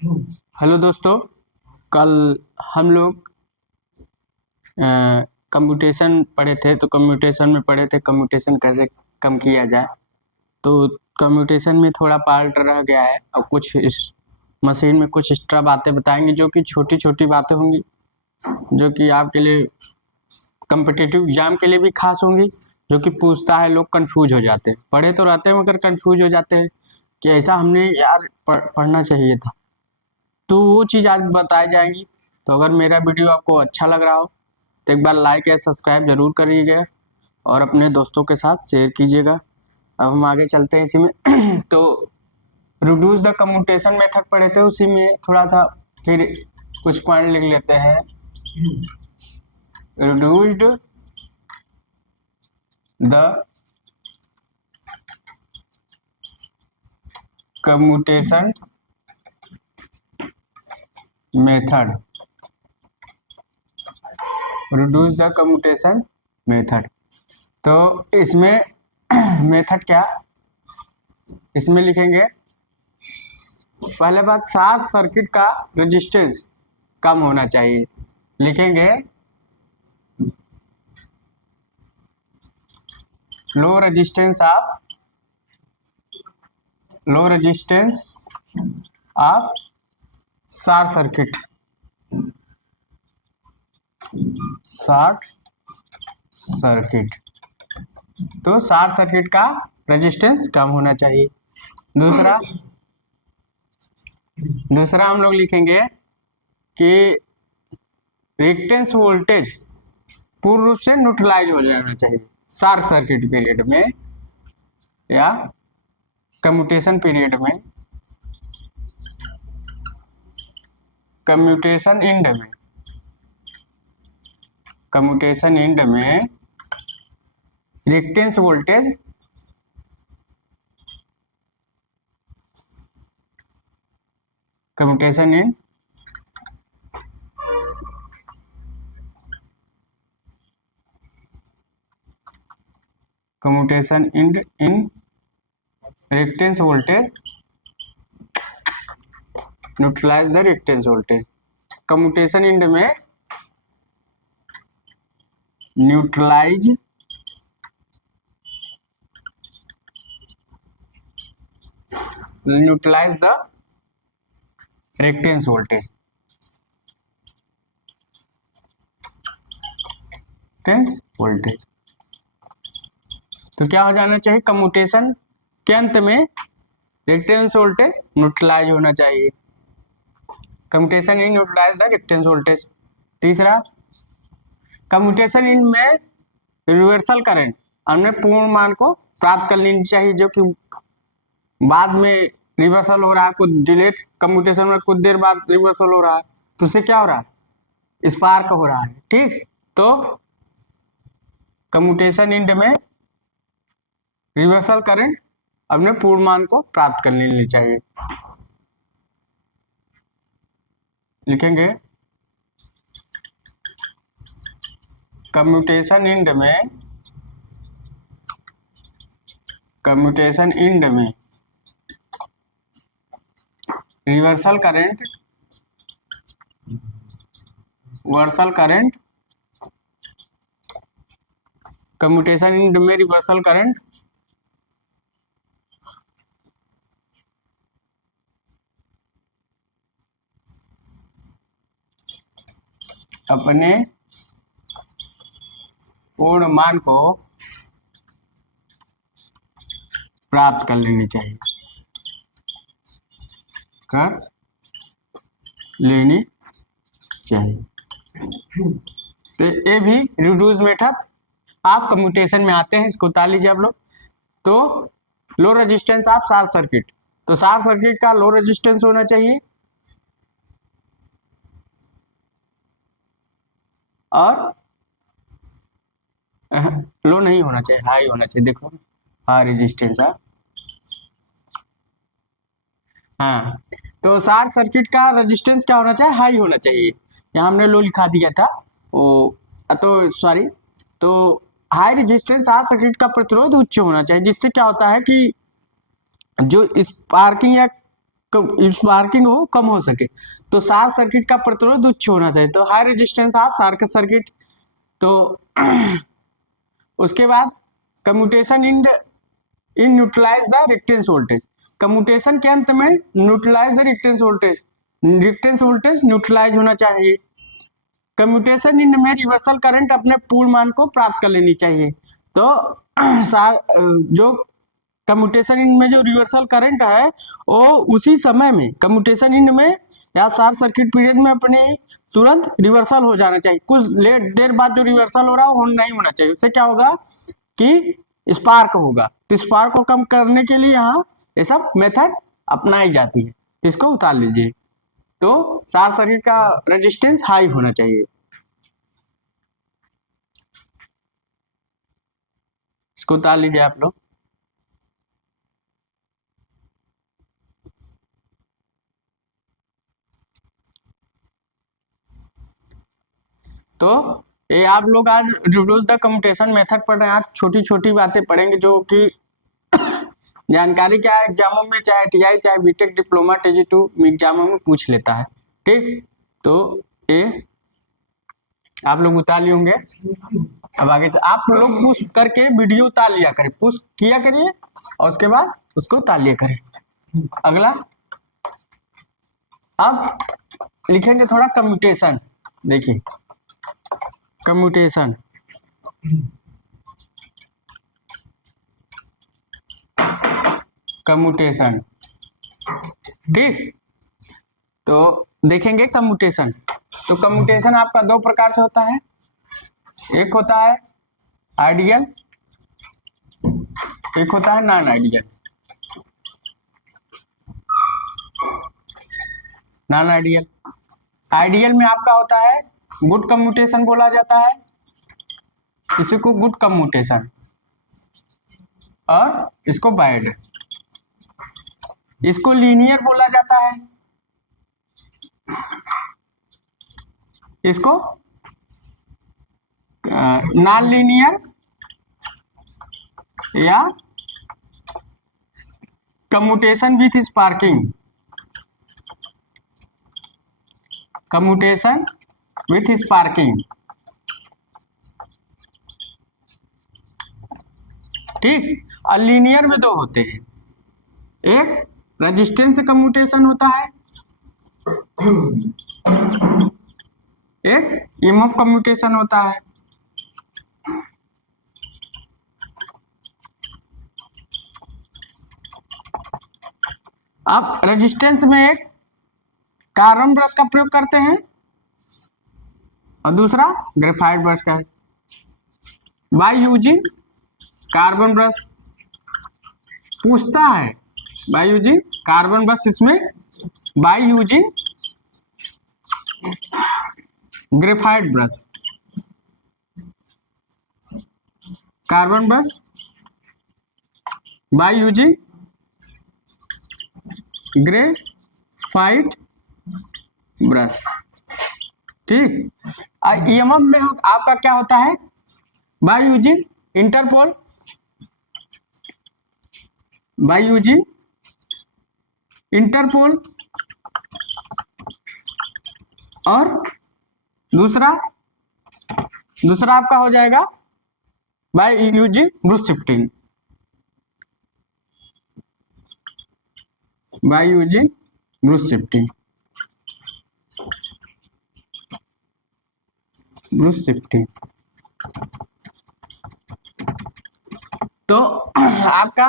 Hello दोस्तों, कल हम लोग कंप्यूटेशन पढ़े थे। तो कंप्यूटेशन में पढ़े थे कंप्यूटेशन कैसे कम किया जाए। तो कंप्यूटेशन में थोड़ा पार्ट रह गया है और कुछ इस मशीन में कुछ एक्स्ट्रा बातें बताएंगे जो कि छोटी छोटी बातें होंगी, जो कि आपके लिए कम्पिटिटिव एग्जाम के लिए भी खास होंगी। जो कि पूछता है, लोग कंफ्यूज हो जाते हैं, पढ़े तो रहते हैं मगर कंफ्यूज हो जाते हैं कि ऐसा हमने यार पढ़ना चाहिए था। तो वो चीज़ आज बताई जाएंगी। तो अगर मेरा वीडियो आपको अच्छा लग रहा हो तो एक बार लाइक या सब्सक्राइब जरूर करिएगा और अपने दोस्तों के साथ शेयर कीजिएगा। अब हम आगे चलते हैं इसी में। तो रिड्यूस द कम्यूटेशन मेथड पढ़े थे, उसी में थोड़ा सा फिर कुछ पॉइंट लिख लेते हैं। Reduced the commutation method, reduce the commutation method. तो इसमें मेथड क्या, इसमें लिखेंगे पहले बात, शॉर्ट सर्किट का रेजिस्टेंस कम होना चाहिए। लिखेंगे low resistance of short circuit. तो शॉर्ट सर्किट का रेजिस्टेंस कम होना चाहिए। दूसरा हम लोग लिखेंगे कि रिएक्टेंस वोल्टेज पूर्ण रूप से न्यूट्रलाइज हो जाना चाहिए शॉर्ट सर्किट पीरियड में या कम्यूटेशन पीरियड में, कम्यूटेशन एंड में reactance voltage commutation end in reactance voltage neutralize the reactance voltage. Commutation end में न्यूट्रलाइज द रिएक्टेंस वोल्टेज, तो क्या हो जाना चाहिए, कम्यूटेशन के अंत में रिएक्टेंस वोल्टेज न्यूट्रलाइज होना चाहिए। Commutation in neutralize the reactance voltage. तीसरा, कम्यूटेशन इन में रिवर्सल करंट हमने पूर्ण मान को प्राप्त कर लेनी चाहिए, जो कि बाद में रिवर्सल हो रहा है, कुछ डिलेट कम्यूटेशन में कुछ देर बाद रिवर्सल हो रहा है, तो उससे क्या हो रहा है, स्पार्क हो रहा है। ठीक, तो कम्यूटेशन इंड में रिवर्सल करंट अपने पूर्ण मान को प्राप्त कर लेनी चाहिए। लिखेंगे कम्यूटेशन इंड में रिवर्सल करंट कम्यूटेशन इंड में रिवर्सल करंट अपने पूर्ण मान को प्राप्त कर लेनी चाहिए, तो ये भी रिड्यूस मेथड आप कम्यूटेशन में आते हैं, इसको उतार लीजिए आप लोग। तो low resistance of short circuit, तो शॉर्ट सर्किट का लो रेजिस्टेंस होना चाहिए और लो नहीं होना चाहिए, हाई होना चाहिए। देखो हाई रेजिस्टेंस है। हाँ, तो शॉर्ट सर्किट का रेजिस्टेंस क्या होना चाहिए, हाई होना चाहिए। यहाँ हमने लो लिखा दिया था वो, तो सॉरी, तो हाई रेजिस्टेंस शॉर्ट सर्किट का प्रतिरोध उच्च होना चाहिए, जिससे क्या होता है कि जो स्पार्किंग या स्पार्किंग हो कम हो सके, तो शॉर्ट सर्किट का प्रतिरोध उच्च होना चाहिए, तो high resistance of short circuit. तो उसके बाद commutation in neutralize the reactance voltage, commutation के अंत में neutralize the reactance voltage neutralize होना चाहिए। कम्यूटेशन इन में रिवर्सल करंट अपने पूर्ण मान को प्राप्त कर लेनी चाहिए। तो जो कम्यूटेशन इन में जो रिवर्सल करंट है वो उसी समय में कम्यूटेशन इन में या शॉर्ट सर्किट पीरियड में अपने तुरंत रिवर्सल हो जाना चाहिए, कुछ देर बाद जो रिवर्सल हो रहा है वो नहीं होना चाहिए। उससे क्या होगा कि स्पार्क होगा, तो स्पार्क को कम करने के लिए यहाँ ये सब मेथड अपनाई जाती है, तो इसको उतार लीजिए। तो शॉर्ट सर्किट का रेजिस्टेंस हाई होना चाहिए, इसको उतार लीजिए आप लोग। तो ये आप लोग आज रिड्यूस द कम्यूटेशन मेथड पढ़ रहे हैं, आज छोटी छोटी बातें पढ़ेंगे जो कि जानकारी क्या है एग्जामों में, चाहे टीआई चाहे बीटेक डिप्लोमा टीजी2 एग्जामों में पूछ लेता है। ठीक, तो ये आप लोग उतार लिए होंगे। अब आगे आप लोग पुश करके वीडियो उतार लिया करें, पुश किया करिए और उसके बाद उसको उतार लिया करें। अगला अब लिखेंगे थोड़ा कम्यूटेशन, देखिए कम्यूटेशन कम्यूटेशन ठीक, तो देखेंगे कम्यूटेशन। तो कम्यूटेशन आपका दो प्रकार से होता है, एक होता है आइडियल, एक होता है non ideal. Non ideal, ideal में आपका होता है गुड कम्यूटेशन बोला जाता है, इसी को गुड कम्यूटेशन, और इसको बैड, इसको लीनियर बोला जाता है, इसको नॉन लीनियर या commutation with sparking, commutation with sparking. ठीक, और लीनियर में दो होते हैं, एक रेजिस्टेंस से कम्यूटेशन होता है, एक ईएमएफ कम्यूटेशन होता है। अब रेजिस्टेंस में एक कार्बन ब्रश का प्रयोग करते हैं और दूसरा ग्रेफाइट ब्रश का है। बाय यूजिंग कार्बन ब्रश पूछता है, बाय यूजिंग कार्बन ब्रश, इसमें by using graphite brush, carbon brush by using graphite brush. ठीक, ईएमएफ में आपका क्या होता है, by using interpole, by using interpole, और दूसरा आपका हो जाएगा by using brush shifting, by using brush shifting, brush shifting. तो आपका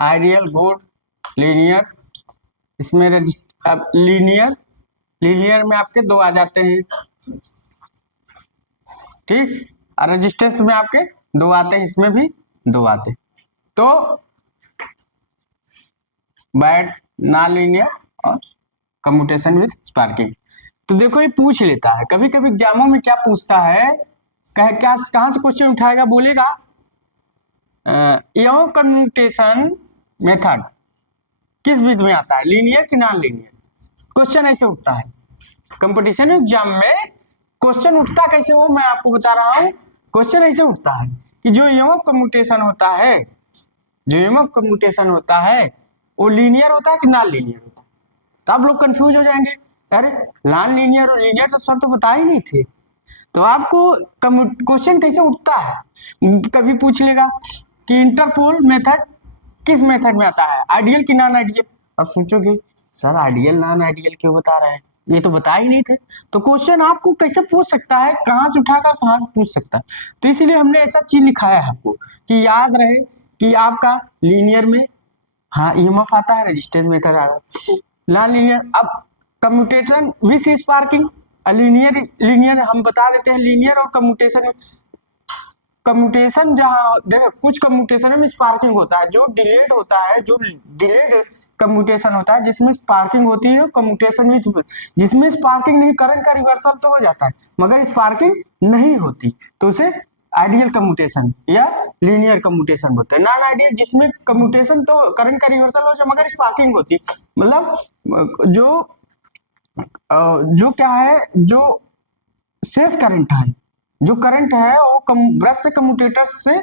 आइडियल, गुड, लीनियर, इसमें अब लीनियर में आपके दो आ जाते हैं। ठीक, और रेजिस्टेंस में आपके दो आते हैं, इसमें भी दो आते हैं। तो बैड, नॉन लीनियर और कम्यूटेशन विद स्पार्किंग। तो देखो ये पूछ लेता है, कभी कभी एग्जामों में क्या पूछता है, कहाँ से क्वेश्चन उठाएगा, बोलेगा यह कम्यूटेशन मेथड किस विधि में आता है, लीनियर कि नॉन लीनियर। क्वेश्चन ऐसे उठता है कंपटीशन एग्जाम में, क्वेश्चन उठता कैसे वो मैं आपको बता रहा हूं। क्वेश्चन ऐसे उठता है कि जो यह कम्यूटेशन होता है जो ईएमएफ कम्यूटेशन होता है वो लीनियर होता है कि नॉन लीनियर होता है? तो आप लोग कंफ्यूज हो जाएंगे, अरे नॉन लीनियर और लीनियर तो सर तो बता ही नहीं थे। तो आपको क्वेश्चन कैसे उठता है, कभी पूछ लेगा कि इंटरपोल मेथड किस मेथड में आता है, आइडियल कि नॉन आइडियल? अब सोचोगे सर आइडियल नॉन आइडियल क्यों बता रहे हैं, ये तो बता ही नहीं थे। तो क्वेश्चन आपको कैसे पूछ सकता है, कहाँ से उठाकर कहाँ से पूछ सकता है? तो इसीलिए हमने ऐसा चीज लिखाया है आपको कि याद रहे कि आपका लीनियर में हाँ ईएमएफ आता है, रेजिस्टेंस मेथड आता है, नॉन लीनियर। अब commutation with sparking, linear linear हम बता देते हैं, लीनियर और कम्यूटेशन। कम्यूटेशन जहाँ देखो कुछ कम्यूटेशन में स्पार्किंग होता है, जो डिलेड होता है, जो डिलेड कम्यूटेशन होता है जिसमें स्पार्किंग होती है, कम्यूटेशन विथ जिसमें स्पार्किंग नहीं, करंट का रिवर्सल तो हो जाता है मगर स्पार्किंग नहीं होती, तो उसे आइडियल कम्यूटेशन या लीनियर कम्यूटेशन बोलते हैं। नॉन आइडियल जिसमें कम्यूटेशन तो करंट का रिवर्सल हो जाए मगर स्पार्किंग होती, मतलब जो क्या है, जो शेष करंट है, जो करंट है वो ब्रश से कम्यूटेटर से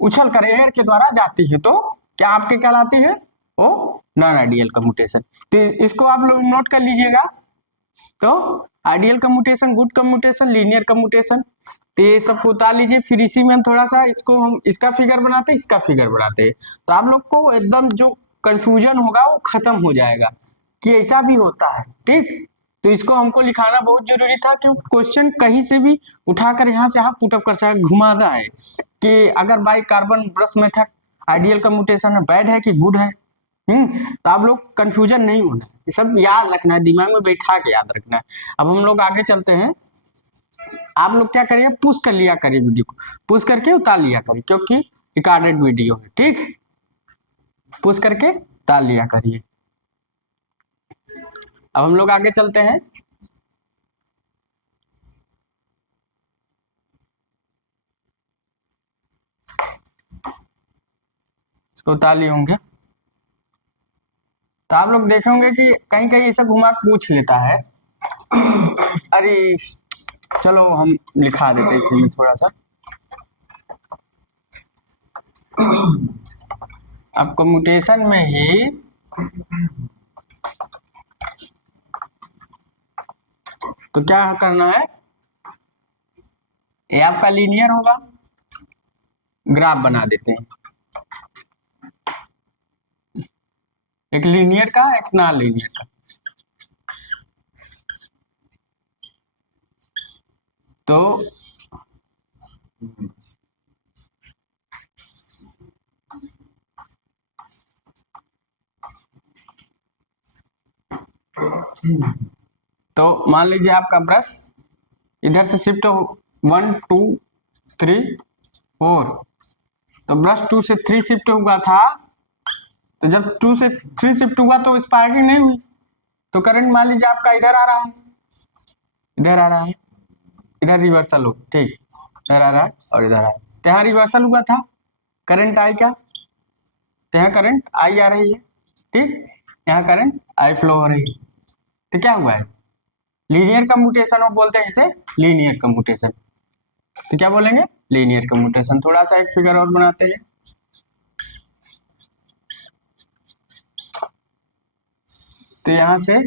उछल कर एयर के द्वारा जाती है, तो क्या आपके कहलाती है, वो नॉन आइडियल कम्यूटेशन। तो इसको आप लोग नोट कर लीजिएगा। तो ideal commutation, good commutation, linear commutation, तो ये सबको उतार लीजिए। फिर इसी में हम थोड़ा सा इसको हम इसका फिगर बनाते हैं, इसका फिगर बनाते हैं, तो आप लोग को एकदम जो कंफ्यूजन होगा वो खत्म हो जाएगा कि ऐसा भी होता है। ठीक, तो इसको हमको लिखाना बहुत जरूरी था क्योंकि क्वेश्चन कहीं से भी उठाकर यहाँ से यहाँ पुटअप कर सकता है, घुमाना है कि अगर by carbon brush method ideal commutation है, बैड है कि गुड है। तो आप लोग कंफ्यूजन नहीं होना है, ये सब याद रखना है, दिमाग में बैठा के याद रखना है। अब हम लोग आगे चलते हैं। आप लोग क्या करिए, पुश कर लिया करिए, वीडियो को पुश करके उतार लिया करिए क्योंकि रिकॉर्डेड वीडियो है। ठीक, पुश करके उतार लिया करिए। अब हम लोग आगे चलते हैं। इसको उतार लिए होंगे तो आप लोग देखेंगे कि कहीं कहीं ऐसा घुमा पूछ लेता है। अरे चलो हम लिखा देते हैं थोड़ा सा। अब कम्यूटेशन में ही तो क्या करना है, ये आपका लीनियर होगा, ग्राफ बना देते हैं, एक लीनियर का एक नॉन लीनियर का। तो तो मान लीजिए आपका ब्रश इधर से शिफ्ट 1 2 3 4, तो ब्रश 2 से 3 शिफ्ट हुआ था, तो जब 2 से 3 शिफ्ट हुआ तो स्पार्किंग नहीं हुई, तो करंट मान लीजिए आपका इधर आ रहा है, इधर आ रहा है, इधर रिवर्सल हो, ठीक, इधर आ रहा है और इधर आ रहा है, तो यहाँ रिवर्सल हुआ था, करंट आई क्या, तो यहाँ करंट आई आ रही है, ठीक, यहाँ करंट आई फ्लो हो रही है, तो क्या हुआ है, लीनियर कम्यूटेशन वो बोलते हैं इसे, लीनियर कम्यूटेशन। तो क्या बोलेंगे, लीनियर कम्यूटेशन। थोड़ा सा एक फिगर और बनाते हैं। तो यहां से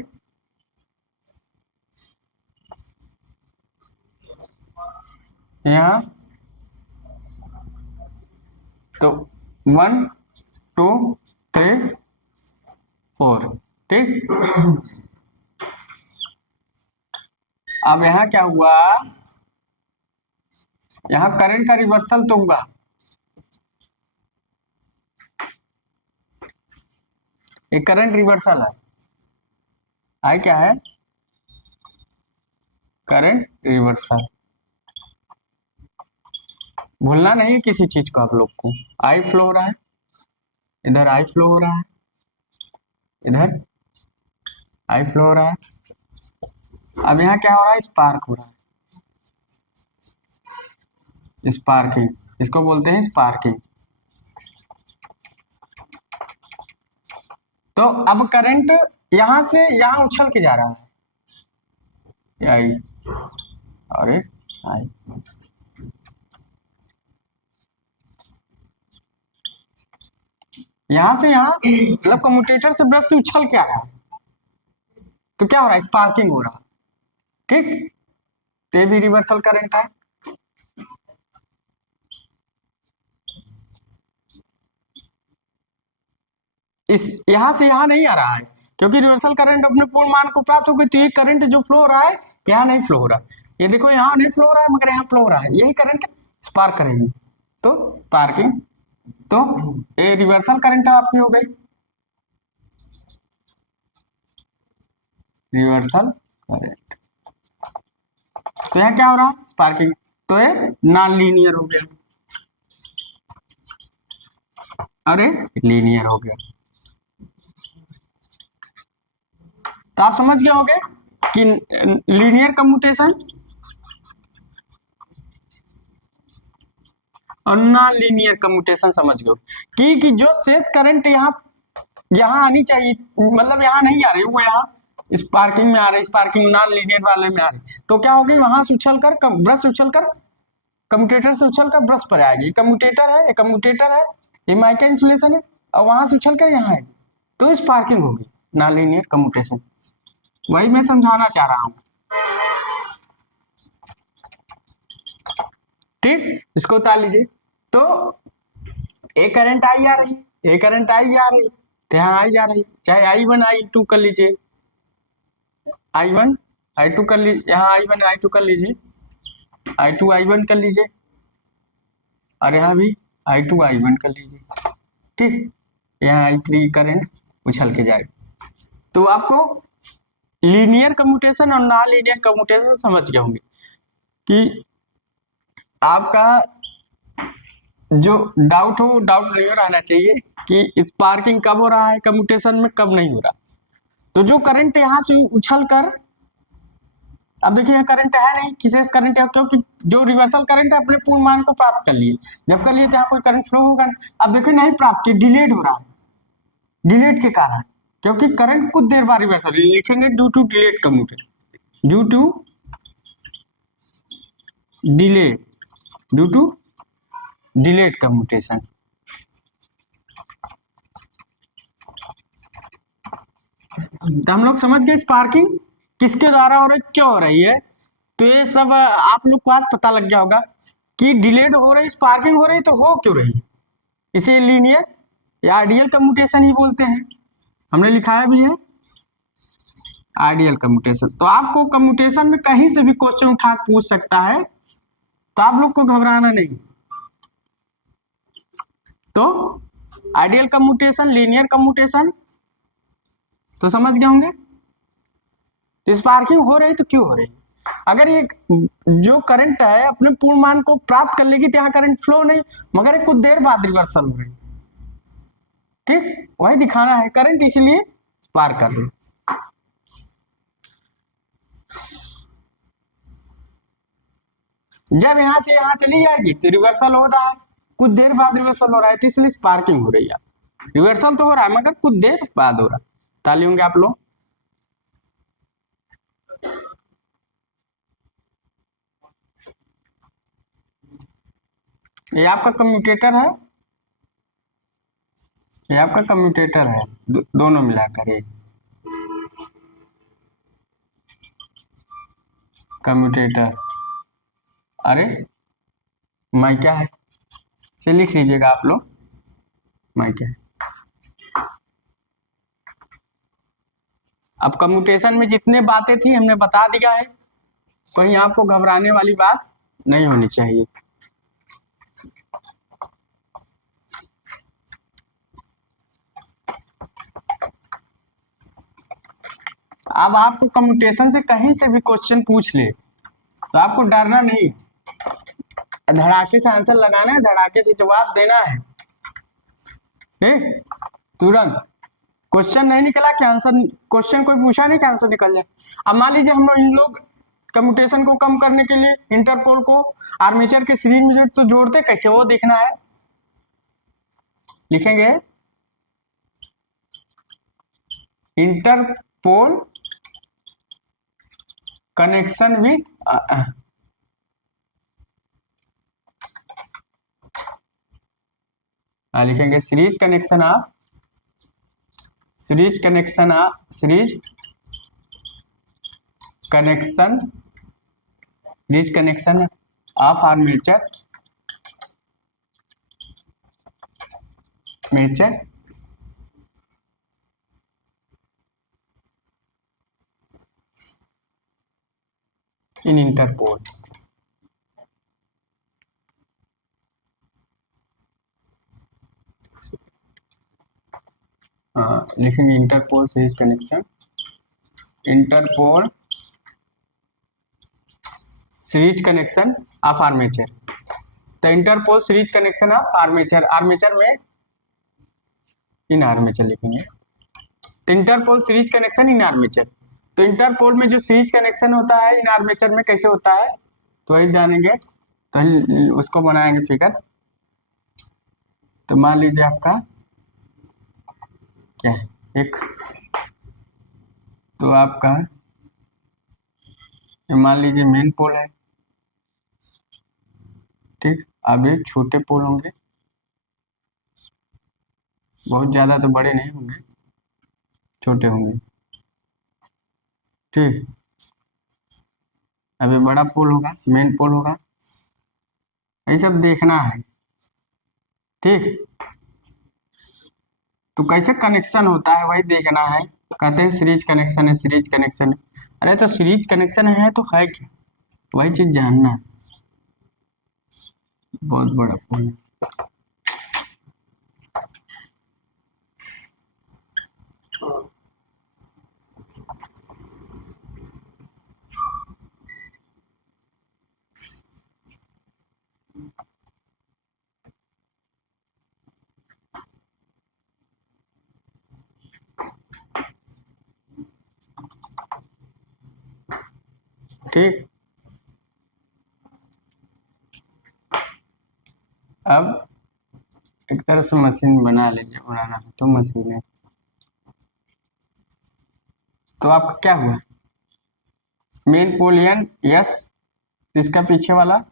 यहाँ तो 1 2 3 4, ठीक। अब यहाँ क्या हुआ, यहाँ करंट का रिवर्सल तो हुआ, ये करंट रिवर्सल है, आई क्या है, करंट रिवर्सल। भूलना नहीं किसी चीज को आप लोग को, आई फ्लो हो रहा है, इधर आई फ्लो हो रहा है, इधर आई फ्लो हो रहा है। अब यहाँ क्या हो रहा है, स्पार्क हो रहा है, स्पार्किंग, इसको बोलते हैं स्पार्किंग। तो अब करंट यहां से यहां उछल के जा रहा है, आई, अरे आई, यहां से यहां मतलब कम्यूटेटर से ब्रश से उछल के आ रहा है, तो क्या हो रहा है, स्पार्किंग हो रहा है। ठीक, तो ये भी रिवर्सल करंट है। इस यहां से यहां नहीं आ रहा है, क्योंकि रिवर्सल करंट अपने पूर्ण मान को प्राप्त हो गई, तो ये करंट जो फ्लो हो रहा है यहाँ नहीं फ्लो हो रहा। ये देखो यहाँ नहीं फ्लो हो रहा है मगर यहाँ फ्लो हो रहा है, यही करंट स्पार्क करेगी, तो स्पार्किंग। तो ये रिवर्सल करंट आपकी हो गई, रिवर्सल करंट। तो यहाँ क्या हो रहा है, स्पार्किंग। तो ये नॉन लीनियर हो गया, अरे लीनियर हो गया। तो आप समझ गए होंगे कि लीनियर कम्यूटेशन और नॉन लीनियर कम्यूटेशन समझ गए कि जो शेष करंट यहाँ यहाँ आनी चाहिए, मतलब यहाँ नहीं आ रही, वो यहाँ स्पार्किंग में आ रही, स्पार्किंग नॉन लीनियर वाले में आ रही, तो क्या होगी, वहां से उछल कर ब्रश उछल कर कम्यूटेटर से उछल कर ब्रश पर आएगी। कम्यूटेटर है, ये कम्यूटेटर है, ये माइका इंसुलेशन है, और वहां से उछल कर यहाँ है, तो स्पार्किंग होगी, नॉन लीनियर कम्यूटेशन। वही मैं समझाना चाह रहा हूँ। ठीक, इसको उतार लीजिए। तो एक करंट आई आ रही, एक करंट आई आ रही, तो यहाँ आई जा रही, चाहे I1 I2 कर लीजिए, I1 I2 कर लीजिए, यहाँ I1 I2 कर लीजिए, I2 I1 कर लीजिए, और यहाँ भी I2 I1 कर लीजिए। ठीक, यहाँ I3 करंट उछल के जाएगा। तो आपको लीनियर कम्यूटेशन और नॉन लीनियर कम्यूटेशन समझ गए होंगे कि आपका जो डाउट हो, डाउट नहीं रहना चाहिए कि स्पार्किंग कब हो रहा है कम्यूटेशन में, कब नहीं हो रहा। तो जो करंट यहाँ से उछल कर, अब देखिए करंट है नहीं, किसी करंट है, क्योंकि जो रिवर्सल करंट है अपने पूर्ण मान को प्राप्त कर लिए, जब कर लिए तो यहाँ कोई करंट फ्लो होगा। अब देखिए नहीं प्राप्त किया, डिलेड हो रहा है, डिलेड के कारण, क्योंकि करंट कुछ देर बाद रिवर्सल लिखेंगे, due to delayed commutation, due to delay, due to delayed commutation. तो हम लोग समझ गए स्पार्किंग किसके द्वारा हो रही, क्यों हो रही है। तो ये सब आप लोग को आज पता लग गया होगा कि डिलेड हो रही, स्पार्किंग हो रही, तो हो क्यों रही, इसे लीनियर या आइडियल कम्यूटेशन ही बोलते हैं, हमने लिखाया भी है आइडियल कम्यूटेशन। तो आपको कम्यूटेशन में कहीं से भी क्वेश्चन उठा पूछ सकता है, तो आप लोग को घबराना नहीं। तो आइडियल कम्यूटेशन, लीनियर कम्यूटेशन तो समझ गए होंगे। तो स्पार्किंग हो रही तो क्यों हो रही, अगर ये जो करंट है अपने पूर्ण मान को प्राप्त कर लेगी तो यहाँ करंट फ्लो नहीं, मगर कुछ देर बाद रिवर्सल हो रही। ठीक, वही दिखाना है, करंट इसलिए स्पार्क कर रही। जब यहां से यहां चली जाएगी तो रिवर्सल हो रहा है, कुछ देर बाद रिवर्सल हो रहा है, तो इसलिए स्पार्किंग हो रही है। रिवर्सल तो हो रहा है मगर कुछ देर बाद हो रहा है। ताली होंगे आप लोग। ये आपका कम्यूटेटर है, ये आपका कम्यूटेटर है, दोनों मिलाकर ये कम्यूटेटर। अरे मैं क्या है, से लिख लीजिएगा आप लोग, मैं क्या है। अब कम्यूटेशन में जितने बातें थी हमने बता दिया है, कहीं आपको घबराने वाली बात नहीं होनी चाहिए। अब आपको कम्यूटेशन से कहीं से भी क्वेश्चन पूछ ले तो आपको डरना नहीं, धड़ाके से आंसर लगाना है, धड़ाके से जवाब देना है। ठीक, तुरंत क्वेश्चन नहीं निकला कि आंसर, क्वेश्चन कोई पूछा नहीं कि आंसर निकल जाए। अब मान लीजिए हम लोग इन लोग कम्यूटेशन को कम करने के लिए इंटरपोल को आर्मेचर के सीरीज में तो जोड़ते कैसे, वो देखना है। लिखेंगे इंटरपोल कनेक्शन विथ लिखेंगे series connection of series connection of armature in interpole. लिखेंगे interpole series connection, interpole series connection of armature. तो interpole series connection of armature, armature में इन आर्मेचर लिखेंगे। तो interpole series connection in armature, तो interpole में जो series connection होता है इन आर्मेचर में कैसे होता है तो वही जानेंगे। तो उसको बनाएंगे फिगर। तो मान लीजिए आपका क्या है एक, तो आपका मान लीजिए मेन पोल है, ठीक। अब ये छोटे पोल होंगे, बहुत ज्यादा तो बड़े नहीं होंगे, छोटे होंगे, ठीक। अब ये बड़ा पोल होगा, मेन पोल होगा, ये सब देखना है, ठीक। तो कैसे कनेक्शन होता है वही देखना है। कहते हैं सीरीज कनेक्शन है, सीरीज कनेक्शन है। अरे तो सीरीज कनेक्शन है तो है क्या, वही चीज जानना है। बहुत बड़ा पोल है। ठीक, अब एक तरह से मशीन बना लीजिए, बनाना है तो मशीन है। तो आपका क्या हुआ, मेन पोल एन यस, इसका पीछे वाला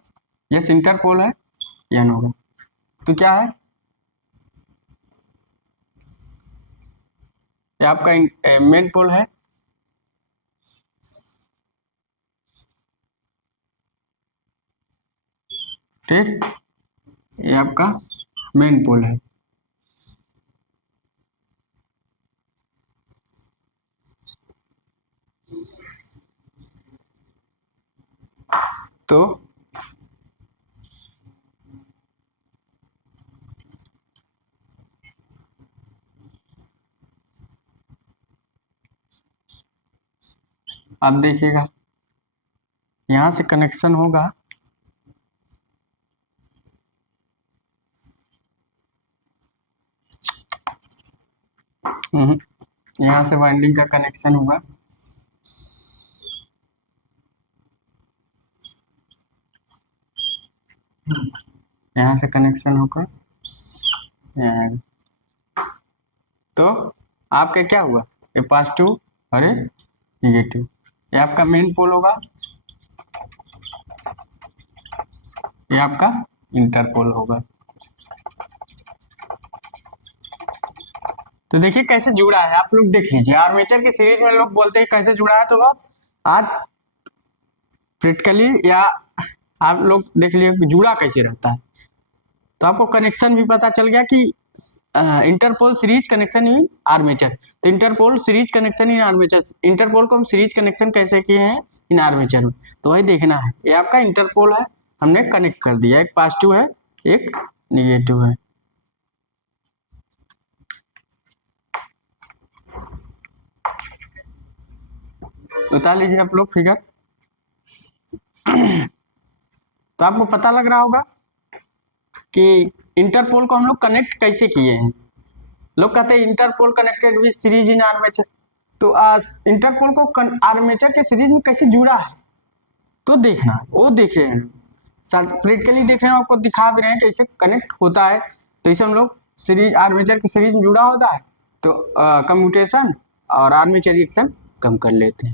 यस इंटरपोल है एन होगा। तो क्या है ये आपका मेन पोल है, ठीक। ये आपका मेन पोल है। तो आप देखिएगा यहां से कनेक्शन होगा, यहाँ से वाइंडिंग का कनेक्शन होगा, यहाँ से कनेक्शन होगा यहाँ। तो आपका क्या हुआ, ये पॉजिटिव और ये निगेटिव, ये आपका मेन पोल होगा, ये आपका इंटरपोल होगा। तो देखिए कैसे जुड़ा है, आप लोग देख लीजिए। आर्मेचर की सीरीज में लोग बोलते हैं कैसे जुड़ा है, तो आप आज प्रैक्टिकली या आप लोग देख लीजिए जुड़ा कैसे रहता है। तो आपको कनेक्शन भी पता चल गया कि interpole series connection in armature. तो interpole series connection in armature, interpole को हम सीरीज कनेक्शन कैसे किए हैं इन आर्मेचर में, तो वही देखना है। ये आपका इंटरपोल है, हमने कनेक्ट कर दिया, एक पॉजिटिव है एक निगेटिव है। उतार लीजिए आप लोग फिगर। तो आपको पता लग रहा होगा कि इंटरपोल को हम लोग कनेक्ट कैसे किए हैं। लोग कहते हैं interpole connected with series in armature, तो इंटरपोल को आर्मेचर के सीरीज में कैसे जुड़ा है तो देखना, वो देख रहे हैं प्रैक्टिकली देख रहे हैं, आपको दिखा भी रहे हैं कैसे कनेक्ट होता है। तो इसे हम लोग सीरीज आर्मेचर की सीरीज में जुड़ा होता है तो कम्यूटेशन और आर्मेचर रिएक्शन कम कर लेते हैं।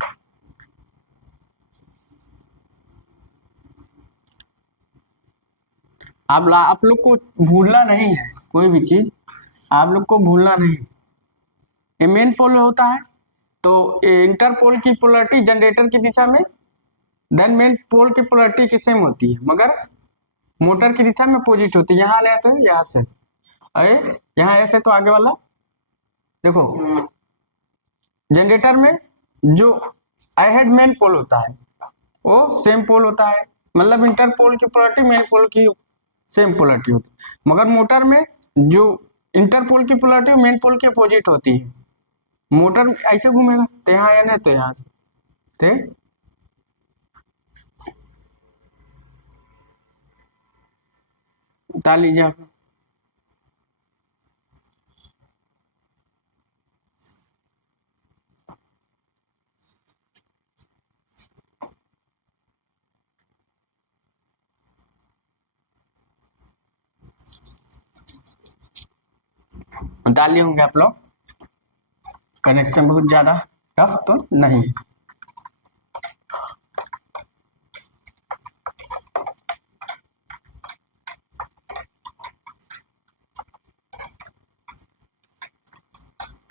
आप लोग को भूलना नहीं है, कोई भी चीज आप लोग को भूलना नहीं। ये मेन पोल होता है, तो इंटर पोल की पोलरिटी जनरेटर की दिशा में, देन मेन पोल की पोलरिटी की सेम होती है, मगर मोटर की दिशा में अपोजिट होती है। यहाँ नहीं तो यहाँ से, अरे यहाँ ऐसे तो आगे वाला देखो, जनरेटर में जो अहेड मेन पोल होता है वो सेम पोल होता है, मतलब इंटर पोल की पोलरिटी मेन पोल की सेम पोलरिटी होती है, मगर मोटर में जो इंटर पोल की पोलरिटी मेन पोल की अपोजिट होती है। मोटर ऐसे घूमेगा तो यहाँ या नहीं तो यहाँ से, ठीक। बता लीजिए आप। बता लिए होंगे आप लोग, कनेक्शन बहुत ज्यादा टफ तो नहीं।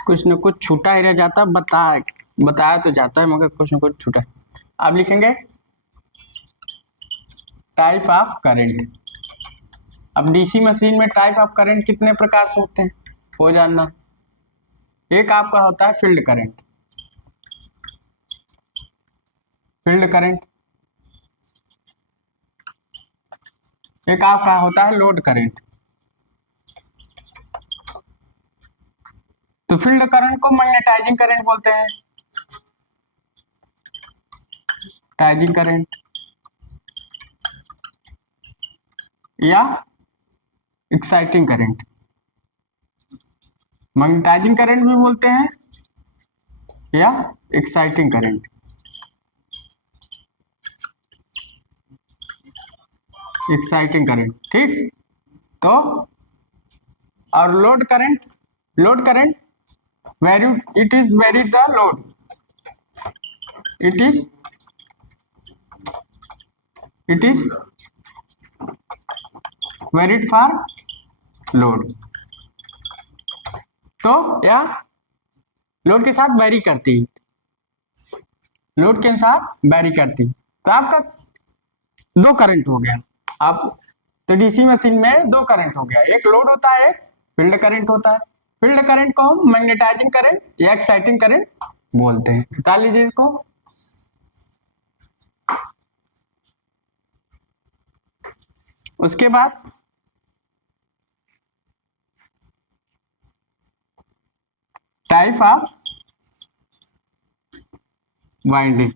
कुछ न कुछ छूटा ही रह जाता, बताया तो जाता है मगर कुछ न कुछ छूटा है। आप लिखेंगे टाइप ऑफ करंट। अब डीसी मशीन में टाइप ऑफ करंट कितने प्रकार से होते हैं वो जानना। एक आपका होता है फील्ड करंट, फील्ड करंट। एक आपका होता है लोड करंट। तो फील्ड करंट को मैग्नेटाइजिंग करंट बोलते हैं, टाइजिंग करंट या एक्साइटिंग करंट। मैग्नेटाइजिंग करंट भी बोलते हैं या एक्साइटिंग करंट। एक्साइटिंग करंट, ठीक। तो और load current, load current very, it is very the load, it is varied for load. तो या लोड के साथ वेरी करती, लोड के अनुसार वेरी करती। तो आपका दो करंट हो गया। आप तो डीसी मशीन में दो करंट हो गया, एक लोड होता है, फील्ड करंट होता है। फील्ड करंट को हम मैग्नेटाइजिंग करंट या एक्साइटिंग करंट बोलते हैं। बता लीजिए इसको। उसके बाद टाइप ऑफ वाइंडिंग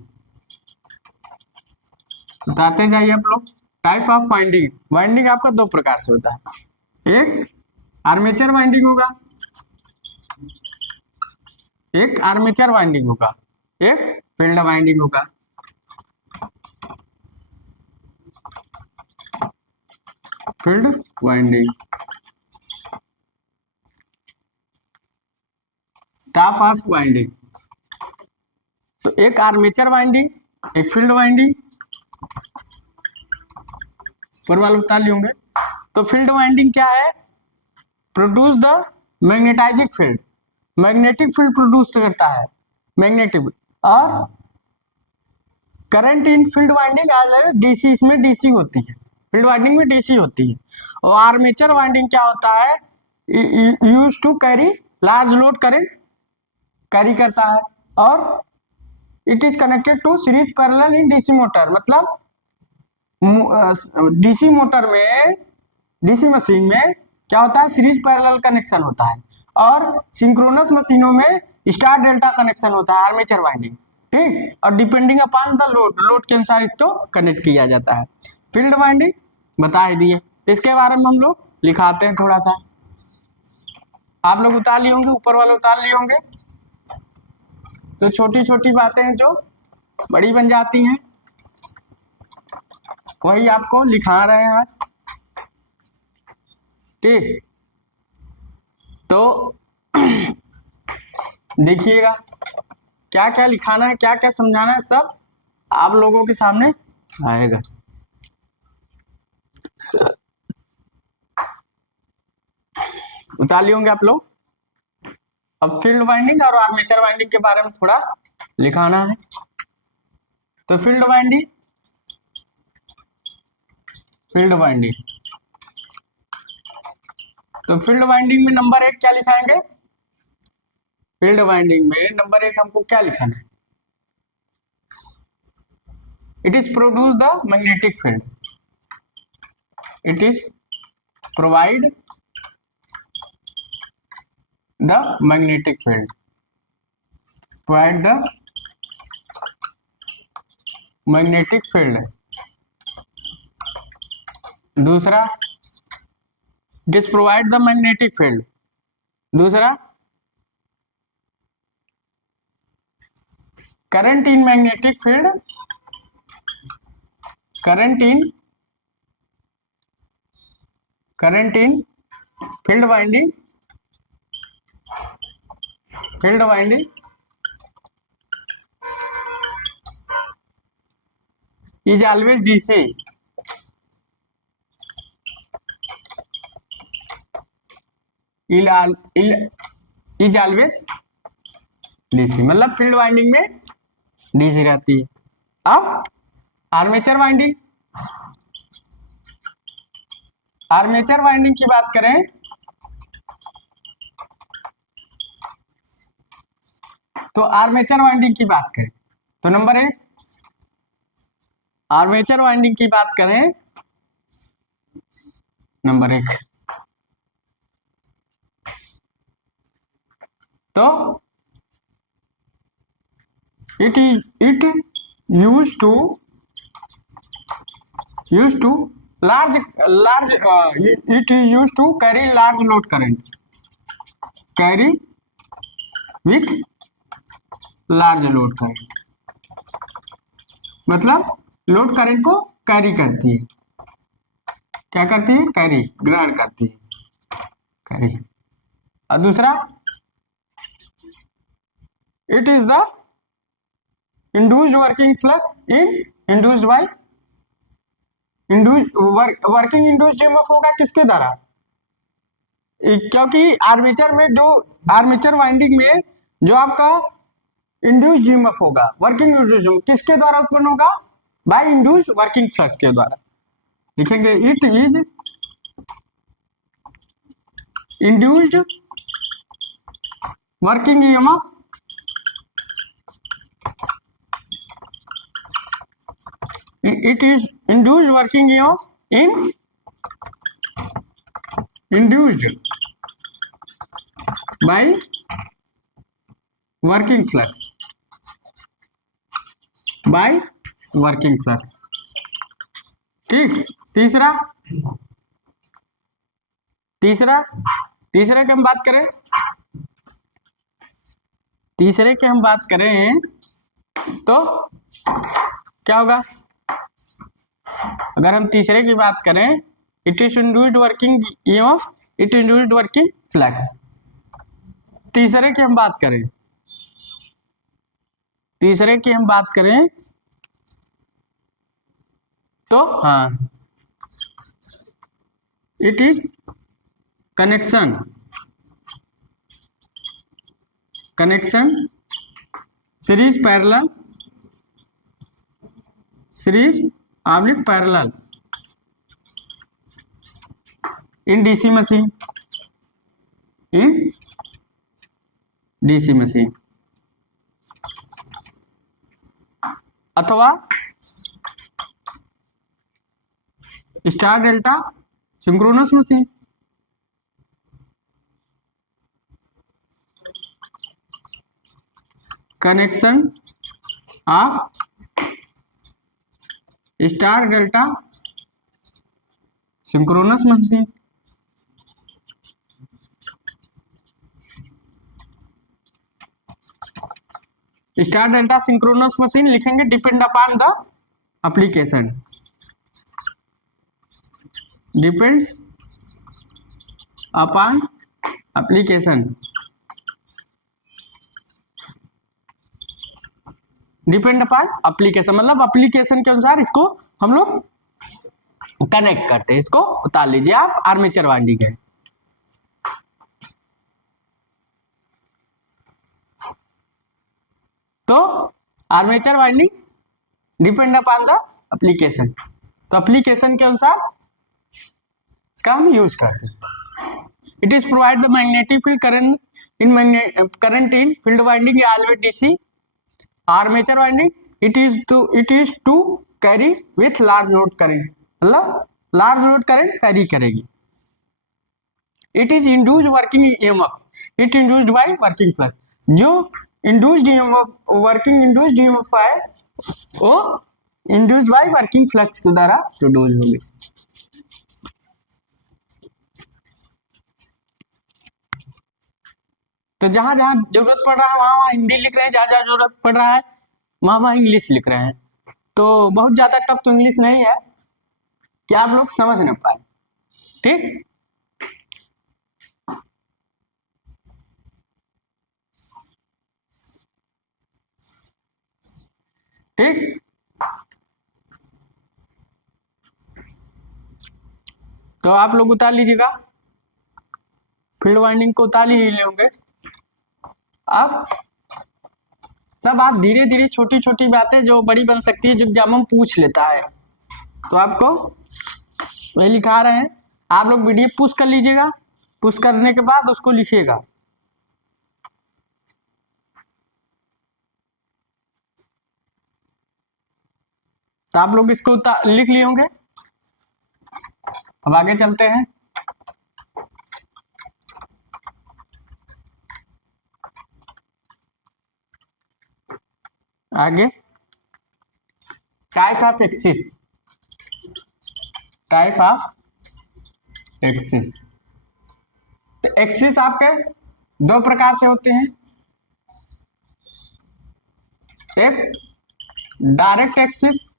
बताते जाइए आप लोग। टाइप ऑफ वाइंडिंग, वाइंडिंग आपका दो प्रकार से होता है, एक आर्मेचर वाइंडिंग होगा, एक आर्मेचर वाइंडिंग होगा, एक फील्ड वाइंडिंग होगा। Field winding, type of winding, तो एक आर्मेचर वाइंडिंग, एक फील्ड वाइंडिंग। पर वाले बता लिए होंगे। तो फील्ड वाइंडिंग क्या है? Produce the magnetic field, magnetic field produce करता है, मैग्नेटिक। और current in field winding DC, इसमें डीसी होती है, फील्ड वाइंडिंग में डीसी होती है। और आर्मेचर वाइंडिंग क्या होता है? Use to carry large load, current carry करता है। और it is connected to series parallel in DC motor, मतलब डीसी मोटर में, डीसी मशीन में क्या होता है? सीरीज पैरेलल कनेक्शन होता है। और सिंक्रोनस मशीनों में स्टार डेल्टा कनेक्शन होता है, आर्मेचर वाइंडिंग, ठीक। और depending upon the load, load के अनुसार इसको कनेक्ट किया जाता है। फील्ड वाइंडिंग बता ही दिए, इसके बारे में हम लोग लिखाते हैं थोड़ा सा। आप लोग उतार लिए होंगे, ऊपर वाले उतार लिए होंगे। तो छोटी छोटी बातें हैं जो बड़ी बन जाती हैं, वही आपको लिखा रहे हैं आज, ठीक। तो देखिएगा क्या क्या लिखाना है, क्या क्या समझाना है, सब आप लोगों के सामने आएगा। उतार लिए होंगे आप लोग। अब फील्ड वाइंडिंग और आर्मेचर वाइंडिंग के बारे में थोड़ा लिखाना है। तो फील्ड वाइंडिंग तो फील्ड वाइंडिंग में नंबर 1 क्या लिखाएंगे? फील्ड वाइंडिंग में नंबर 1 हमको क्या लिखाना है? It is produce the magnetic field, it is provide the magnetic field, provide the magnetic field. दूसरा, it is provide the magnetic field. दूसरा, current in magnetic field, current in field winding is always DC, is always DC, मतलब field winding में DC रहती है। अब armature winding की बात करें तो आर्मेचर वाइंडिंग की बात करें तो नंबर 1 आर्मेचर वाइंडिंग की बात करें, नंबर 1 तो it used to large it is used to carry large load current, carry with large load current, मतलब लोड करंट को कैरी करती है। क्या करती है? कैरी, ग्रहण करती है, कैरी। और दूसरा, it is the induced working flux induced by working induced EMF होगा किसके द्वारा? क्योंकि आर्मेचर वाइंडिंग में जो आपका इंड्यूस्ड ईएमएफ होगा, वर्किंग इंड्यूस्ड किसके द्वारा उत्पन्न होगा? बाय इंड्यूस्ड वर्किंग फ्लक्स के द्वारा। लिखेंगे it is induced working EMF it is induced working EMF in induced by working flux, by working flux। ठीक। तीसरा की हम बात करें, तीसरे की हम बात करें तो क्या होगा? अगर हम तीसरे की बात करें, it is induced working EMF, it induced working flux. तीसरे की हम बात करें तो हाँ, it is connection series parallel in DC machine, अथवा star delta synchronous machine. Connection of star delta synchronous machine. Star delta synchronous machine लिखेंगे depend upon the application, depends upon application, depend upon application, मतलब application के अनुसार इसको हम लोग connect करते हैं। इसको उतार लीजिए आप, आर्मेचर वाइंडिंग है। तो armature winding depend upon the application, तो एप्लीकेशन के अनुसार इसका हम यूज करते हैं। It is provide the magnetic field current in field winding always DC. Armature winding it is to carry with large load current, मतलब लार्ज लोड करंट कैरी करेगी। It is induced working EMF, it induced by working flux, जो induced EMF working induced EMF है वो induced by working flux के द्वारा produce होगी। तो जहां जहां जरूरत पड़ रहा है वहां वहां हिंदी लिख रहे हैं, जहां जहां जरूरत पड़ रहा है वहां वहां इंग्लिश लिख रहे हैं। तो बहुत ज्यादा टफ तो इंग्लिश नहीं है कि आप लोग समझ ना पाए, ठीक। ठीक, तो आप लोग उतार लीजिएगा, फील्ड वाइंडिंग को उतार ही लेंगे। अब सब आप धीरे धीरे छोटी छोटी बातें जो बड़ी बन सकती है, जो एग्जाम में पूछ लेता है, तो आपको वही लिखा रहे हैं। आप लोग वीडियो पुश कर लीजिएगा, पुश करने के बाद उसको लिखिएगा। तो आप लोग इसको लिख लिए होंगे। अब आगे चलते हैं। आगे type of axis, type of axis. तो एक्सिस आपके दो प्रकार से होते हैं, एक डायरेक्ट एक्सिस,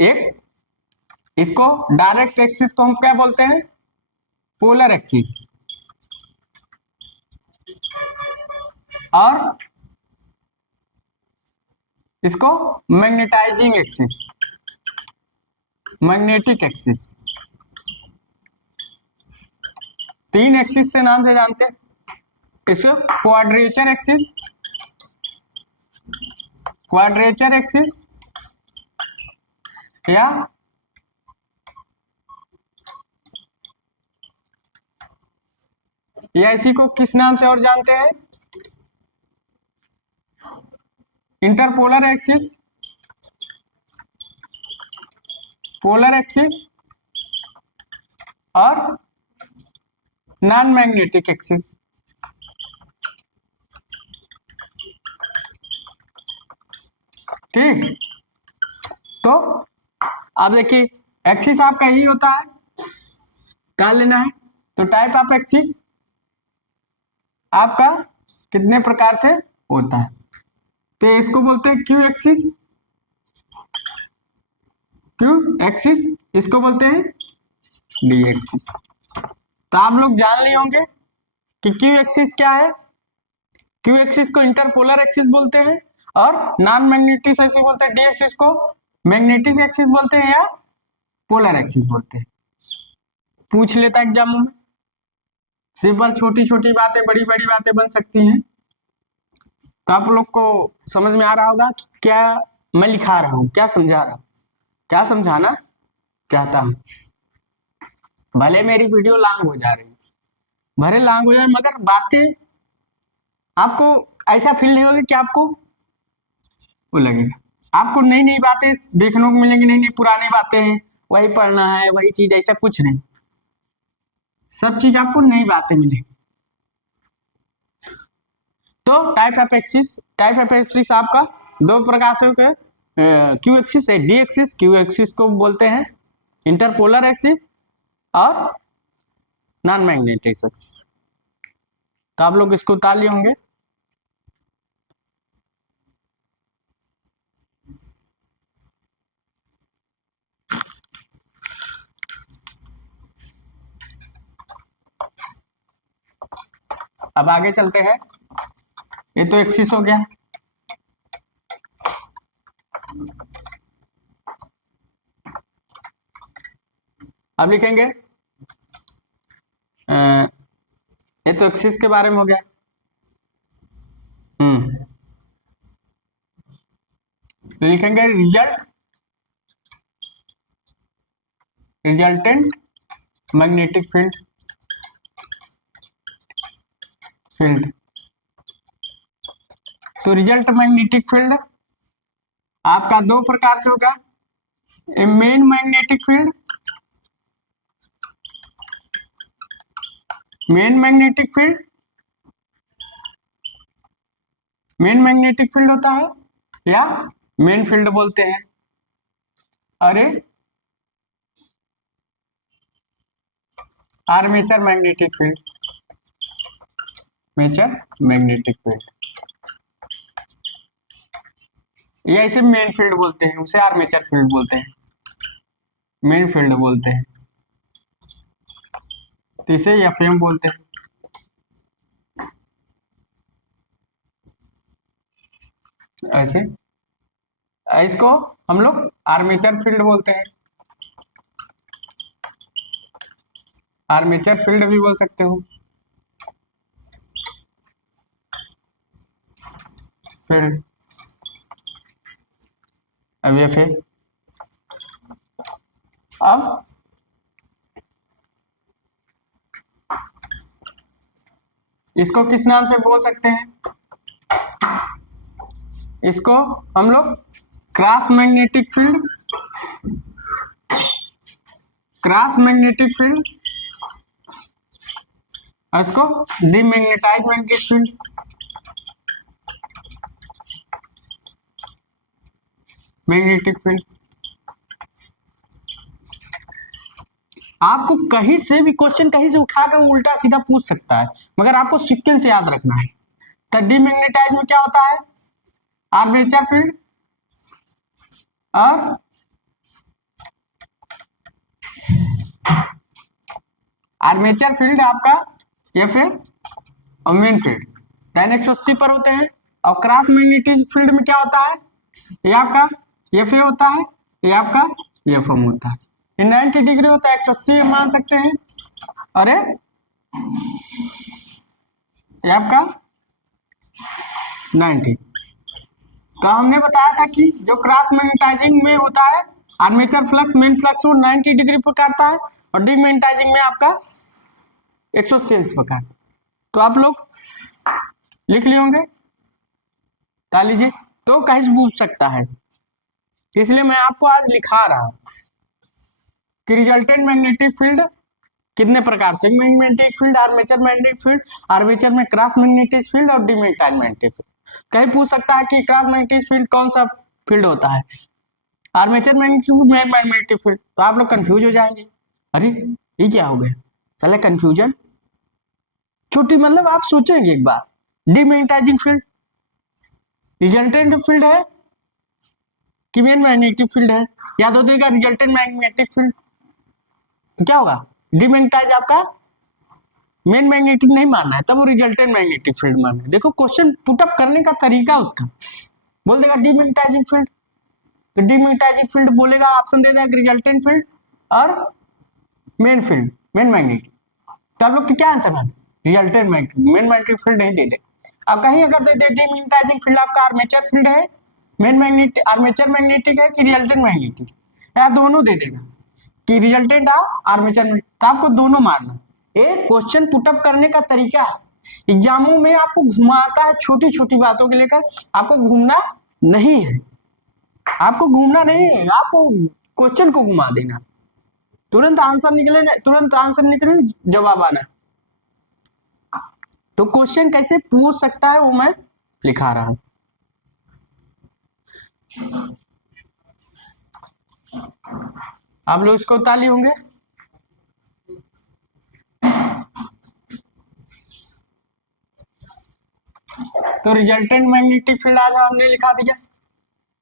एक इसको डायरेक्ट एक्सिस को हम क्या बोलते हैं, पोलर एक्सिस, और इसको मैग्नेटाइजिंग एक्सिस, मैग्नेटिक एक्सिस। तीन एक्सिस से नाम से जानते हैं, इसको क्वाड्रेचर एक्सिस, क्वाड्रेचर एक्सिस, या इसी को किस नाम से और जानते हैं, इंटरपोलर एक्सिस, पोलर एक्सिस, और नॉन मैग्नेटिक एक्सिस। ठीक, तो आप देखिए एक्सिस आपका यही होता है, क्या लेना है। तो टाइप ऑफ एक्सिस आपका कितने प्रकार से होता है, तो इसको बोलते हैं क्यू एक्सिस, क्यू एक्सिस, इसको बोलते हैं डी एक्सिस। तो आप लोग जान लिए होंगे कि क्यू एक्सिस क्या है। क्यू एक्सिस को इंटरपोलर एक्सिस बोलते हैं, और नॉन मैग्नेटिक एक्सिस बोलते हैं, डी एक्सिस को मैग्नेटिक एक्सिस बोलते हैं या पोलर एक्सिस बोलते हैं। पूछ लेता एग्जाम में, सिंपल छोटी छोटी बातें बड़ी बड़ी बातें बन सकती हैं। तो आप लोग को समझ में आ रहा होगा कि क्या मैं लिखा रहा हूँ, क्या समझा रहा हूँ, क्या समझाना चाहता हूँ। भले मेरी वीडियो लॉन्ग हो जा रही है, भले लॉन्ग हो जाए, मगर बातें आपको ऐसा फील नहीं होगा कि आपको वो लगेगा, आपको नई नई बातें देखने को मिलेंगी, नई नई पुरानी बातें हैं वही पढ़ना है, वही चीज, ऐसा कुछ नहीं, सब चीज आपको नई बातें मिलेंगी। तो टाइप ऑफ एक्सिस आपका दो प्रकार से होते हैं, Q axis, D axis. Q axis को बोलते हैं इंटरपोलर एक्सिस और नॉन मैग्नेटिक एक्सिस। तो आप लोग इसको उतार लिए होंगे। अब आगे चलते हैं, ये तो एक्सिस हो गया। अब लिखेंगे ये तो एक्सिस के बारे में हो गया। लिखेंगे रिजल्टेंट मैग्नेटिक फील्ड। तो रिजल्ट मैग्नेटिक फील्ड आपका दो प्रकार से होगा, main magnetic field, main magnetic field होता है या मेन फील्ड बोलते हैं। अरे armature magnetic field, mature magnetic field, या इसे मेन फील्ड बोलते हैं, उसे आर्मेचर फील्ड बोलते हैं, मेन फील्ड बोलते हैं, तो इसे एफएम बोलते हैं। ऐसे इसको हम लोग आर्मेचर फील्ड बोलते हैं, आर्मेचर फील्ड भी बोल सकते हो, फील्ड। अब ये फिर अब इसको किस नाम से बोल सकते हैं, इसको हम लोग cross magnetic field, cross magnetic field, इसको demagnetise magnetic field, magnetic field. आपको कहीं से भी क्वेश्चन कहीं से उठाकर उल्टा सीधा पूछ सकता है, मगर आपको सीक्वेंस याद रखना है। तो डीमैग्नेटाइज में क्या होता है, आर्मेचर फील्ड और आर्मेचर फील्ड आपका ये फिर और मेन फील्ड tan 180 पर होते हैं। और क्रॉस मैग्नेटिक फील्ड में क्या होता है, ये आपका ये फिर होता है, ये आपका ये फॉर्म होता है। ये 90 डिग्री होता है, 180 मान सकते हैं। अरे ये आपका 90। तो हमने बताया था कि जो क्रॉस मैग्नेटाइजिंग में होता है आर्मेचर फ्लक्स मेन फ्लक्स को 90 डिग्री पर काटता है, और डीमैग्नेटाइजिंग में आपका 180 पर काटता है। तो आप लोग लिख लिए होंगे, ताली जी। तो कहीं पूछ सकता है, इसलिए मैं आपको आज लिखा रहा हूं कि रिजल्टेंट मैग्नेटिक फील्ड कितने प्रकार से, magnetic field, armature magnetic field, armature में क्रॉस मैग्नेटिक फील्ड और डीमैग्नेटाइज मैग्नेटिक फील्ड। कहीं पूछ सकता है कि क्रॉस मैग्नेटिक फील्ड कौन सा फील्ड होता है, armature magnetic field, magnetic field. तो आप लोग कंफ्यूज हो जाएंगे, अरे ये क्या हो गया, पहले कंफ्यूजन छोटी, मतलब आप सोचेंगे एक बार, डीमैग्नेटाइजिंग फील्ड रिजल्टेंट फील्ड है कि मेन मैग्नेटिक फील्ड है, याद हो देगा रिजल्टेंट मैग्नेटिक फील्ड। तो क्या होगा, डीमैग्नेटाइज आपका मेन मैग्नेटिक नहीं मानना है, तब वो रिजल्टेंट मैग्नेटिक फील्ड मानना है। देखो क्वेश्चन पुटअप करने का तरीका उसका, बोल देगा डीमैग्नेटाइजिंग फील्ड, तो डीमैग्नेटाइजिंग फील्ड बोलेगा, ऑप्शन दे देगा रिजल्टेंट फील्ड और मेन फील्ड, मेन मैग्नेटिक। तो आप लोग क्या आंसर है, resultant magnetic, main magnetic field नहीं दे दे। अब कहीं अगर दे दे डीमैग्नेटाइजिंग फील्ड आपका आर्मेचर फील्ड है, मेन मैग्नेटिक आर्मेचर मैग्नेटिक है कि रिजल्टेंट मैग्नेटिक, या दोनों दे देगा कि रिजल्टेंट आर्मेचर में, तो आपको दोनों मारना। ये क्वेश्चन पुटअप करने का तरीका है, एग्जामों में आपको घुमाता है छोटी छोटी बातों के लेकर, आपको घूमना नहीं है, आपको घूमना नहीं है, आपको क्वेश्चन को घुमा देना, तुरंत आंसर निकले, तुरंत आंसर निकले, जवाब आना। तो क्वेश्चन कैसे पूछ सकता है वो मैं लिखा रहा हूं। आप लोग इसको ताली होंगे। तो रिजल्टेंट मैग्नेटिक फील्ड आज हमने लिखा दिया,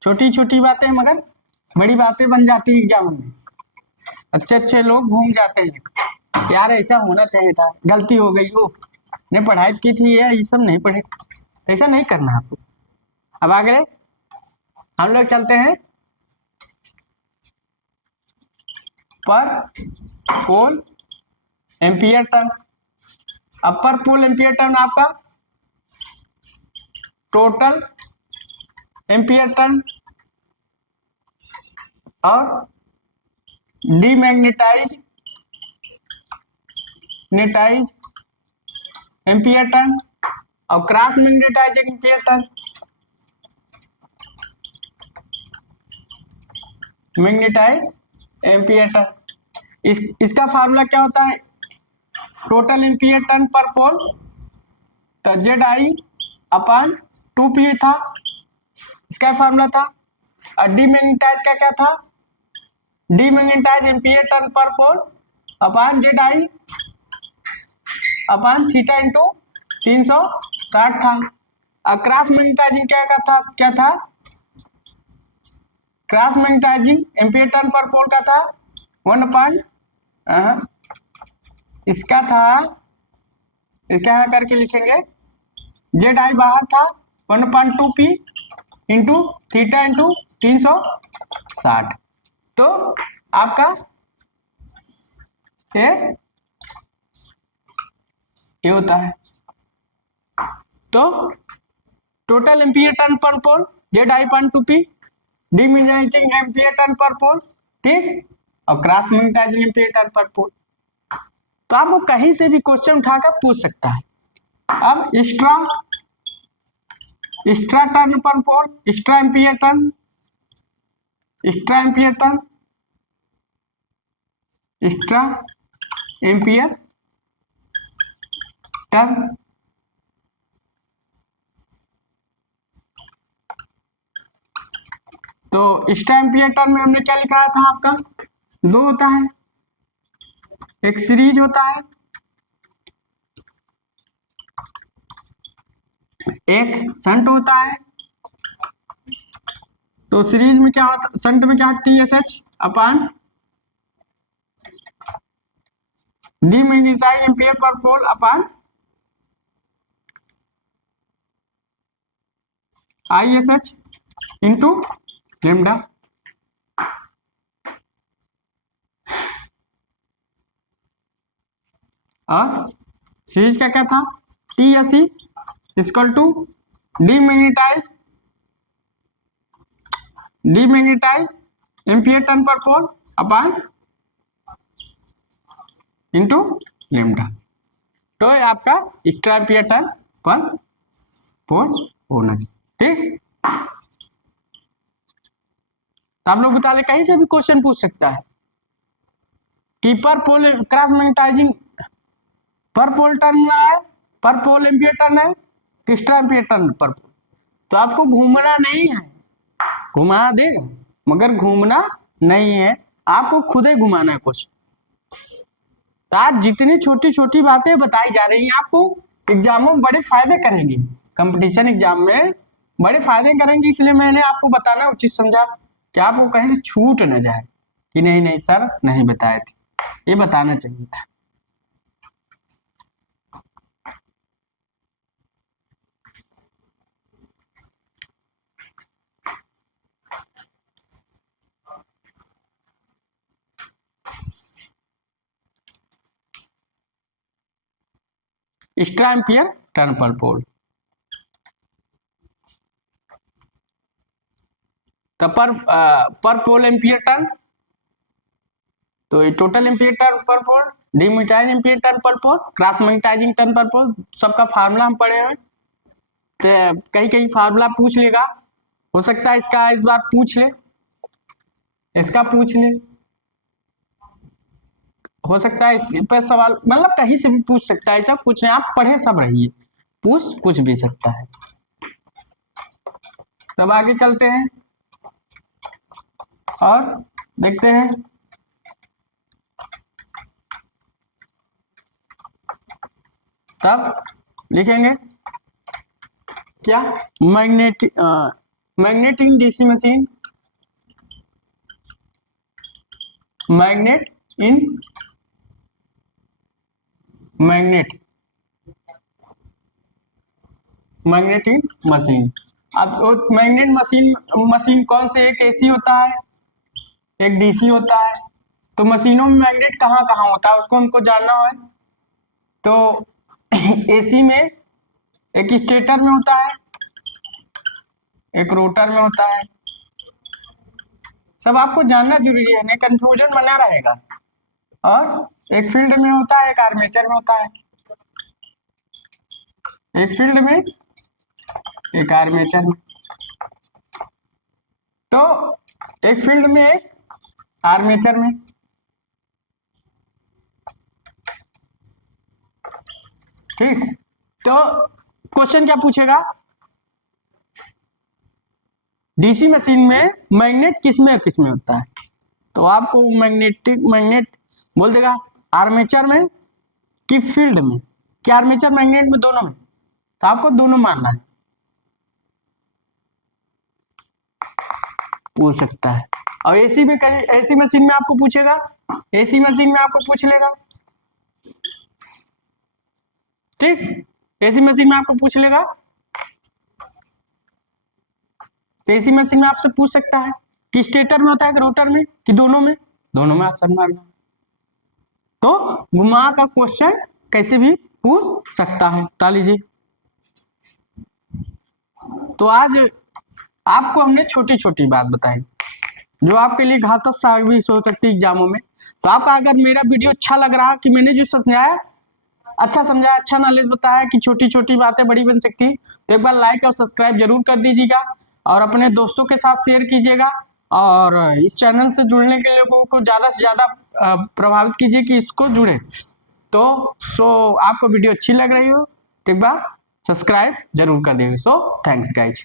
छोटी छोटी बातें मगर बड़ी बातें बन जाती है एग्जाम में, अच्छे अच्छे लोग घूम जाते हैं, यार ऐसा होना चाहिए था, गलती हो गई हो, ने पढ़ाई की थी ये सब नहीं पढ़े, तो ऐसा नहीं करना आपको। अब आगे हम लोग चलते हैं पर पोल एम्पियर टर्न। अपर पोल एम्पियर टर्न आपका टोटल एम्पियर टर्न और डीमैग्नेटाइज एम्पियर टर्न और cross magnetize ampere turn. Magnetize ampere turn इसका फार्मूला क्या होता है? टोटल एम्पियर टर्न पर पोल, तो जेड आई अपन 2p था, इसका फार्मूला था। और डीमैग्नेटाइज का क्या था? Demagnetise ampere turn per pole upon Z I upon theta into 360 था। और क्रॉस मैग्नेटाइजिंग क्या था? Cross magnetising ampere turn per पोल का था 1 इसका था, इसका यहाँ करके लिखेंगे, जेड आई बाहर था 1/2p इंटू थीटा इंटू 360। तो आपका ये होता है। तो total ampere turn per pole Z I 2p, demagnetising ampere turn per pole, ठीक, और cross magnetising ampere turn per पोल। तो आपको कहीं से भी क्वेश्चन उठाकर पूछ सकता है। अब extra turn per pole, extra ampere turn, extra ampere turn, तो एक्स्ट्रा एम्पियर टर्न में हमने क्या लिखा था? आपका 2 होता है, एक सीरीज होता है, एक शंट होता है। तो सीरीज में क्या होता, शंट में क्या, TSH अपान demagnetize ampere per pole upon ISH into lambda. और सीरीज का क्या था? TSE equal to demagnetize ampere turn per pole upon into lambda. तो ये आपका एक्स्ट्रा एम्पियर टर्न पर पोल होना चाहिए, ठीक। तो आप लोग बता ले, कहीं से भी क्वेश्चन पूछ सकता है कि पर पोल क्रॉस मैग्नेटाइजिंग पर पोल टर्न है, पर पोल एम्पियर टर्न है, एक्स्ट्रा एम्पियर टर्न पर पोल। तो आपको घूमना नहीं है, घुमा देगा मगर घूमना नहीं है, आपको खुद ही घुमाना है कुछ। तो आज जितनी छोटी छोटी बातें बताई जा रही हैं आपको एग्जामों में बड़े फायदे करेंगी, कंपटीशन एग्जाम में बड़े फायदे करेंगे। इसलिए मैंने आपको बताना उचित समझा कि आपको कहीं से छूट न जाए कि नहीं सर नहीं बताए थे, ये बताना चाहिए था। एक्स्ट्रा एम्पियर टर्न पर पोल, तो पर पोल एम्पियर टर्न, तो ये टोटल एम्पियर टर्न पर पोल, डीमैग्नेटाइज एम्पियर टर्न पर पोल, क्रॉस मैग्नेटाइजिंग टर्न पर पोल, सबका फार्मूला हम पढ़े हैं। तो कहीं फार्मूला पूछ लेगा, हो सकता है इसका इस बार पूछ ले, इसका पूछ ले, हो सकता है इसके पर सवाल, मतलब कहीं से भी पूछ सकता है, ऐसा कुछ नहीं, आप पढ़े सब रहिए, पूछ कुछ भी सकता है। तब आगे चलते हैं और देखते हैं तब लिखेंगे क्या, मैग्नेट इन डीसी मशीन, मैग्नेट इन मशीन। अब मैग्नेट मशीन कौन से, एक एसी होता है, एक डीसी होता है। तो मशीनों में मैग्नेट कहाँ कहाँ होता है उसको हमको जानना है। तो एसी में एक स्टेटर में होता है, एक रोटर में होता है। सब आपको जानना जरूरी है, नहीं कंफ्यूजन बना रहेगा। और एक फील्ड में होता है, एक आर्मेचर में होता है। एक फील्ड में, एक आर्मेचर में। तो एक फील्ड में, एक आर्मेचर में। ठीक, तो क्वेश्चन क्या पूछेगा, डीसी मशीन में मैग्नेट किसमें किसमें होता है। तो आपको मैग्नेट बोल देगा आर्मेचर में कि फील्ड में, कि आर्मेचर मैग्नेट में, दोनों में। तो आपको दोनों मानना है, पूछ सकता है। और एसी में कहीं, एसी मशीन में आपको पूछेगा, एसी मशीन में आपको पूछ लेगा। ठीक, एसी मशीन में आपको पूछ लेगा। तो एसी मशीन में आपसे पूछ सकता है कि स्टेटर में होता है कि रोटर में, कि दोनों में। दोनों में आंसर मारना। तो घुमा का क्वेश्चन कैसे भी पूछ सकता है। ताली जी। तो आज आपको हमने छोटी छोटी बात बताई जो आपके लिए घातक साबित हो सकती है एग्जामों में। तो आपका अगर मेरा वीडियो अच्छा लग रहा, कि मैंने जो समझाया अच्छा समझाया, अच्छा नॉलेज बताया कि छोटी छोटी बातें बड़ी बन सकती, तो एक बार लाइक और सब्सक्राइब जरूर कर दीजिएगा और अपने दोस्तों के साथ शेयर कीजिएगा। और इस चैनल से जुड़ने के लोगों को ज्यादा से ज्यादा प्रभावित कीजिए कि इसको जुड़े। तो आपको वीडियो अच्छी लग रही हो तो एक बार सब्सक्राइब जरूर कर दीजिए। So thanks guys.